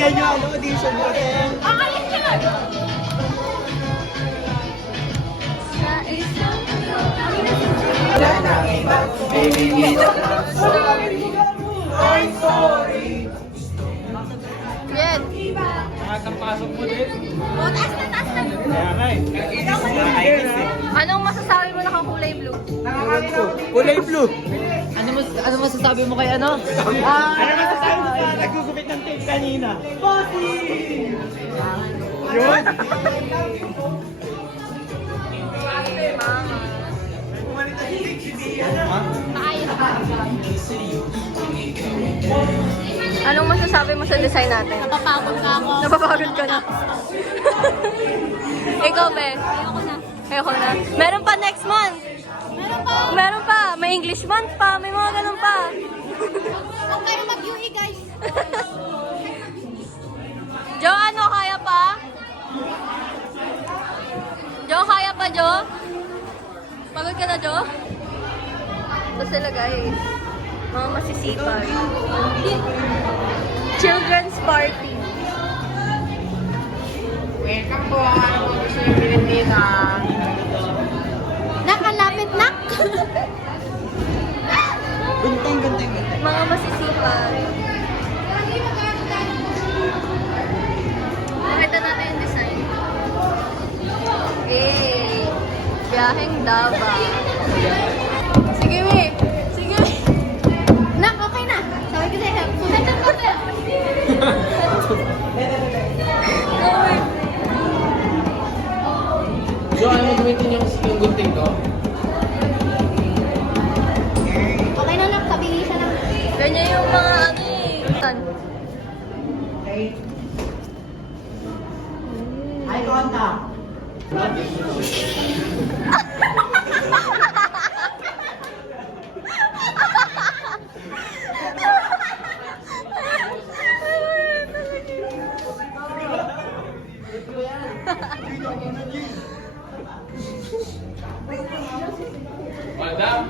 Bigyan nyo ang audition mo rin. Akalit ka lang! I'm sorry. Yan. Nakakapasok mo din. O, taas na, taas na. Kaya nga eh. Anong masasabi mo na kulay blue? Kulay blue. Ano masasabi mo kay ano? Ano masasabi mo sa nagugupit ng tape kanina? Bossy! Yun. Anong masasabi mo sa design natin? Napapagod ka ako. Napapagod ka na. Ikaw, Be? Ayoko na. Ayoko na. Meron pa next month. Meron pa. Meron pa. May English month pa. May mga ganun pa. Huwag kayo mag-UE, guys. Jo, ano? Kaya pa? Jo, kaya pa, Jo? Pagod ka na, Jo? Ito sila, guys. Mga masisipag. Children's party. Welcome po, ano po gusto yung Pilipina? Nakalapit, nak. Gunteng. Mga masisipag. Pakita natin yung design. Yay! Biyaheng Davao. Sige, Mi. Sige, Mi. Nak, okay na. Sabi ko sa'yo, pumunta ko na. Uy. So, ano mo gamitin yung gunting ko? Okay na, nak. Sabihin siya lang. Ganyan yung mga ano eh. Eye contact. Madam!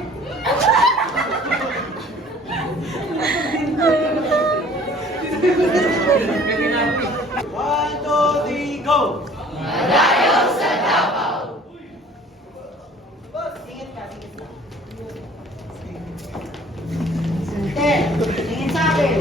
One, two, three, go! Tingin sa akin.